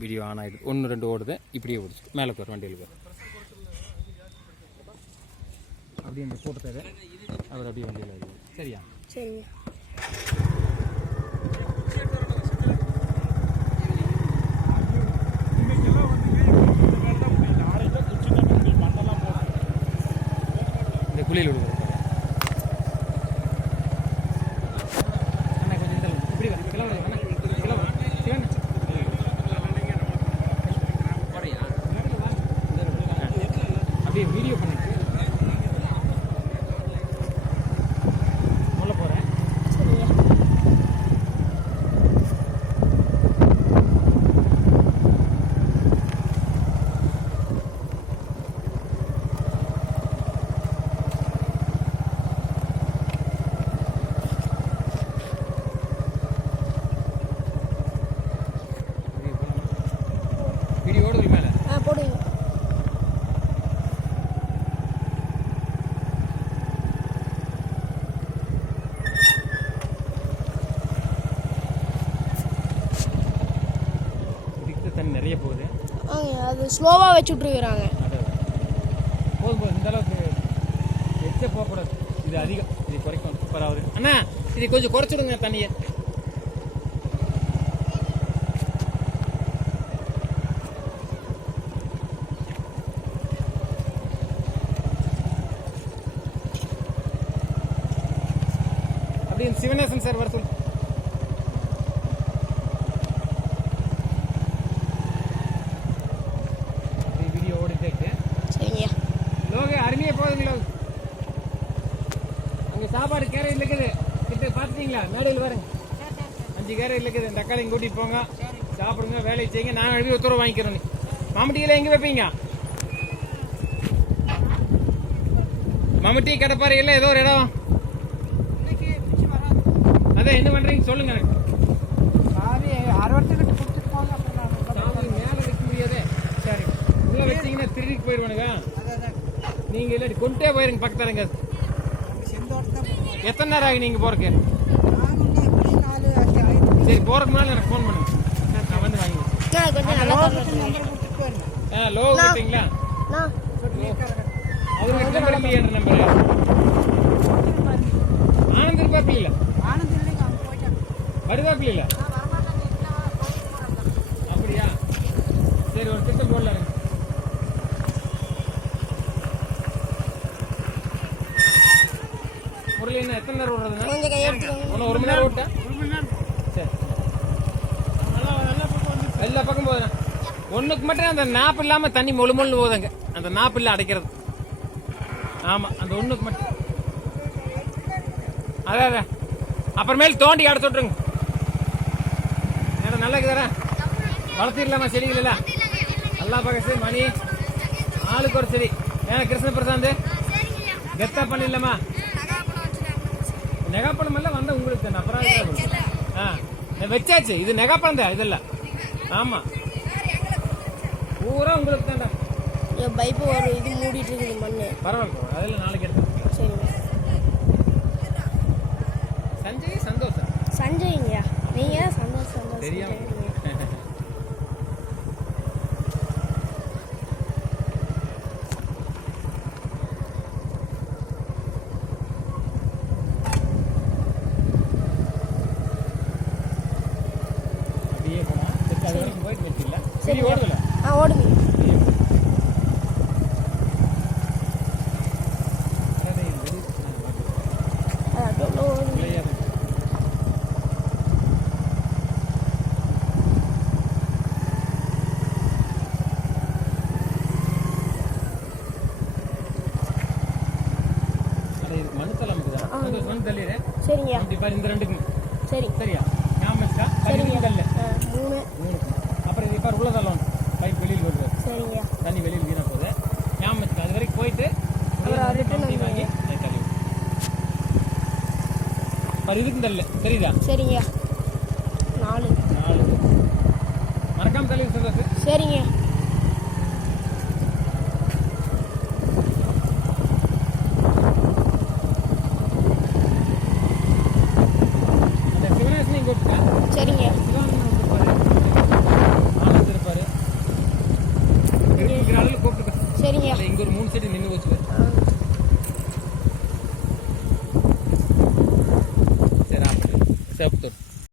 Video on ஆகிடுது ஒன்று ரெண்டு ஓடுது. இப்படியே ஓடிச்சு. மேலே போகிற வண்டியில் போய் அப்படியே இந்த கூட்டத்தை அவர் அப்படியே வண்டியில் வருது சரியா? சரிங்க. இந்த குழியில் விடுவோம் அண்ணா கொஞ்சம் இந்த இப்படி வா கிளம்பு அண்ணா கிளம்பு சிவன் அப்படியே வீடியோ பண்ணிட்டு உள்ள போகிறேன் சரிங்க வீடியோ ஓடுது மேலே ஆ போடுங்க இதுக்கு தண்ணி நிறைய போகுது ஆங்க அது ஸ்லோவாக வச்சு விட்டுருக்குறாங்க போதும் போதும். இந்த அளவுக்கு எச்ச போகக்கூடாது. இது அதிகம். இது குறைக்கும். சூப்பர் ஆகுது அண்ணா இது கொஞ்சம் குறைச்சிடுங்க தண்ணியை. அப்படியே சிவநேசன் சார் வர சொல்லு அப்படியே வீடியோ ஓடிட்டே இருக்கு சரிங்க லோகு அருமையாக போகுதுங்களா அங்கே சாப்பாடு கேரட் இருக்குது. கிட்ட பார்த்துட்டீங்களா மேடையில் பாருங்க. அஞ்சு கேரட் இருக்குது. தக்காளி கூட்டிட்டு போங்க. சாப்பிடுங்க வேலையை செய்யுங்க. நாங்கள் எழுதி உத்தரவு வாங்கிக்கிறோம் மம்முட்டியில் எங்கே வைப்பீங்க? மம்முட்டி கடப்பாறையில் ஏதோ ஒரு இடம். அதான் என்ன பண்றீங்க சொல்லுங்க எனக்கு. மேல வைக்க முடியாதே. சரி. உள்ள வச்சீங்கன்னா திருடிட்டு போயிடுவானுங்க. நீங்க இல்லாட்டி கொண்டே போயிருங்க பக்கத்துல எங்க எத்தனை நேரம் ஆகி நீங்க போறக்கு சரி போறதுக்கு முன்னாடி எனக்கு ஃபோன் பண்ணுங்க. நான் வந்து வாங்கி நான் கொஞ்சம் நல்லா பார்க்குறேன். ஆ லோ? கிட்டீங்களா நான் அவருக்கு நம்பர் இல்லையா நம்பர் ஆனந்த் இருப்பாப்பி இல்ல வருவாப்பி இல்ல அப்படியா சரி ஒரு திட்டம் போடல முரளி என்ன எத்தனை நேரம் ஓடுறதுங்க கொஞ்சம் கையெடுத்துக்கோங்க ஒன்று ஒரு மணி நேரம் ஓட்டா. சரி. எல்லா பக்கம் போகுதுண்ணா ஒண்ணுக்கு மட்டும் அந்த நாப்பு இல்லாம தண்ணி மொழு மொழு போகுதுங்க. அந்த நாப்பு இல்ல அடைக்கிறது. ஆமா அந்த ஒண்ணுக்கு மட்டும். அதான் அதான். அப்புறமேல் தோண்டி அடைச்சு விட்ருங்க ஏன்னா நல்லா இருக்குதாரா வளர்த்திடலாமா செடிகள் எல்லாம் நல்லா பகசு மணி. ஆளுக்கு ஒரு செடி. ஏன்னா கிருஷ்ண பிரசாந்த் கெத்தா பண்ணிடலாமா நெகாப்பழம் எல்லாம் வந்தா உங்களுக்கு தானே அப்புறம் ஆ நான் வச்சாச்சு. இது நெகாப்பழம் தான் இதெல்லாம். ஆமா. பூரா உங்களுக்கு தான்டா. என் பைப்பு ஒரு இது மூடிட்டு இருக்குது மண்ணு. பரவாயில்ல அதெல்லாம் நாளைக்கு எடுத்து சரிங்க சஞ்சய் சந்தோஷம். சஞ்சய்ங்கய்யா நீங்கள் சந்தோஷம். தெரியாம அப்படியே போனா சரி அது வரைக்கும் போயிட்டு வச்சிடல சரி ஆ ஓடுங்க. மண் பாரு இந்த ரெண்டுக்கும். சரி. சரியா? ஞாபகம் சரிங்க. ஆ, மூணு. பாரு உள்ள தள்ளணும். பைப் வெளியில் வருது. சரிங்கய்யா தண்ணி வெளியில் வீணா போகுது. ஞாபகம் வச்சுக்கா அது வரைக்கும் போயிட்டு வாங்கி தள்ளி விடு. பாரு இதுக்கும் தள்ளு. தெரியுதா? சரிங்கய்யா நாலு. நாலு. மறக்காம தள்ளி சரிங்க. மூணு சைடு நின்று போச்சு